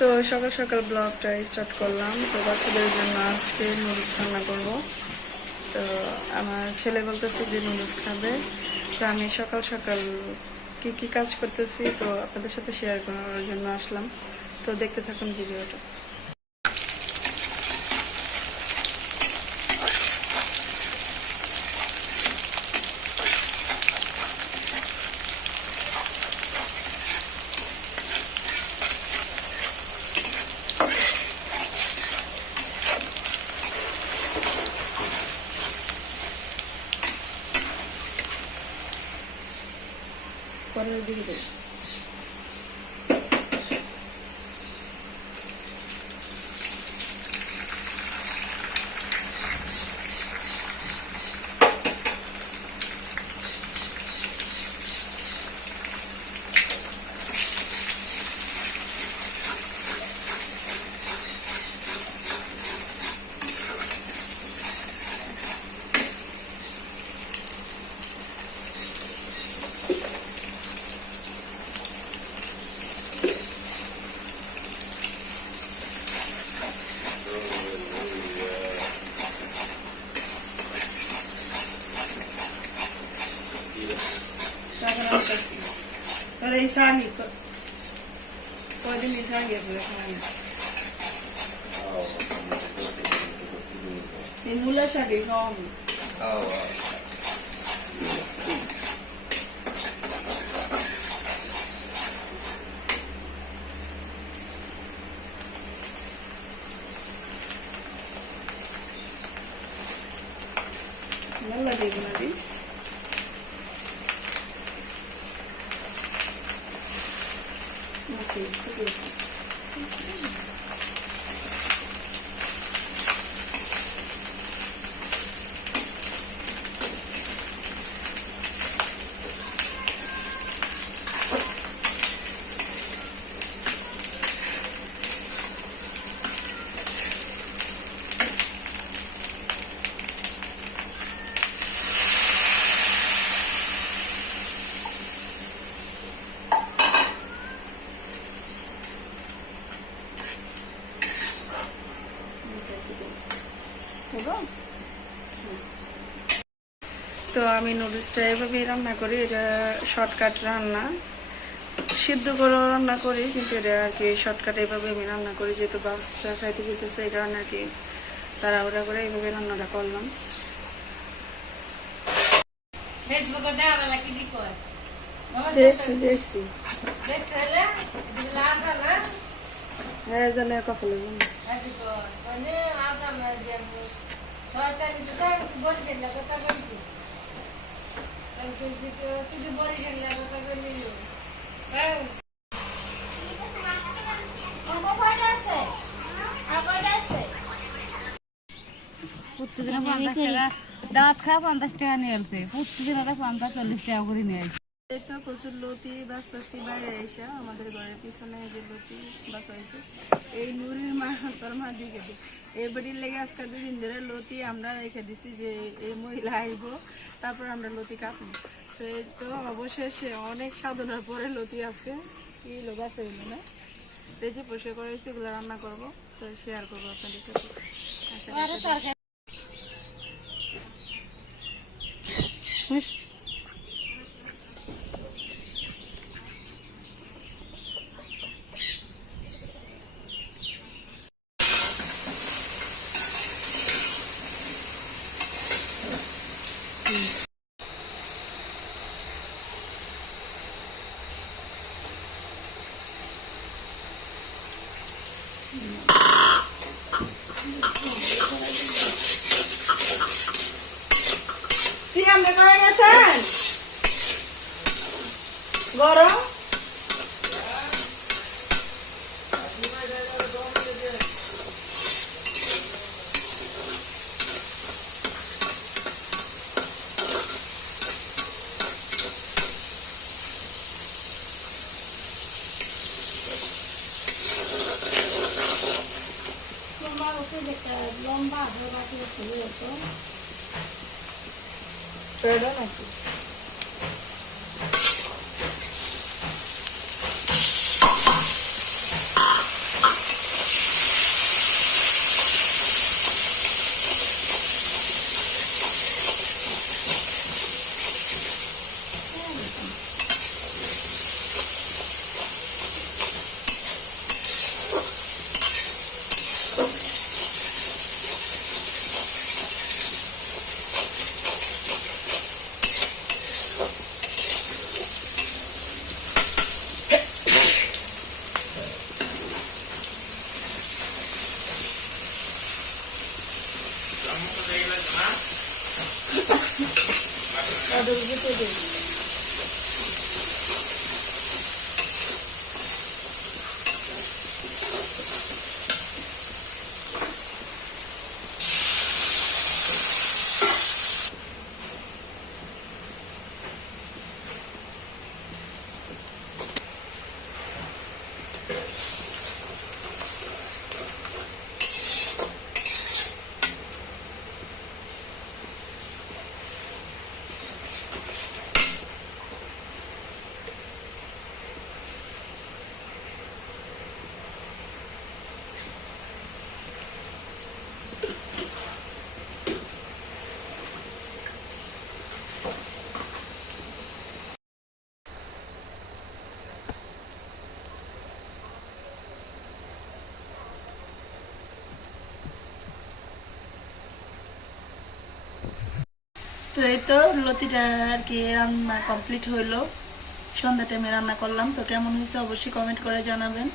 তো সকাল সকাল ব্লগটা স্টার্ট করলাম। তো বাচ্চাদের জন্য আজকে নুডলস রান্না করব। তো আমার ছেলে বলতেছে যে নুডলস খাবে। তো আমি সকাল সকাল কি কি কাজ করতেছি তো আপনাদের সাথে শেয়ার করার জন্য আসলাম। তো দেখতে থাকুন ভিডিওটা। পরের দিকে এই শাড়ি কদিন শাড়ি এই মূলা শাড়ি কম நல்லா দেখি Okay, okay. তো আমি নুডলসটা এভাবেই রান্না করি। এটা শর্টকাট রান্না, সিদ্ধ করে রান্না করি, কিন্তু এটা আর কি শর্টকাট এভাবে আমি রান্না করি। যেহেতু বাচ্চা খাইতে যেতেছে এই কারণে আর কি তাড়াহুড়া করে এইভাবে রান্নাটা করলাম। দেখছি দেখছি হ্যাঁ জানে কপালে প্রতিদিন 50 টাকা দাঁত খা 50 টাকা নিয়ে আসছে, প্রতিদিন 50-40 টাকা করে নিয়ে আসছে। এই তো প্রচুর লতি বাঁচতেছি বাইরে এসে আমাদের ঘরের পিছনে যে লতি বাঁচাইছে এই নুরির মা তোর মা দিকে এই বাড়ির লেগে আজকে 2 দিন ধরে লতি আমরা রেখে দিচ্ছি যে এই মহিলা আইব তারপর আমরা লতি কাটবো। তো এই তো অবশেষে অনেক সাধনার পরে লতি আজকে কি বাঁচাইল না, এই যে পরিষ্কার করেছি এগুলো রান্না করবো, তো শেয়ার করবো আপনাদের সাথে। গরম লম্বা নাকি তো এই তো লতিটা আর কি রান্না কমপ্লিট হইলো, সন্ধ্যা টাইমে রান্না করলাম। তো কেমন হয়েছে অবশ্যই কমেন্ট করে জানাবেন।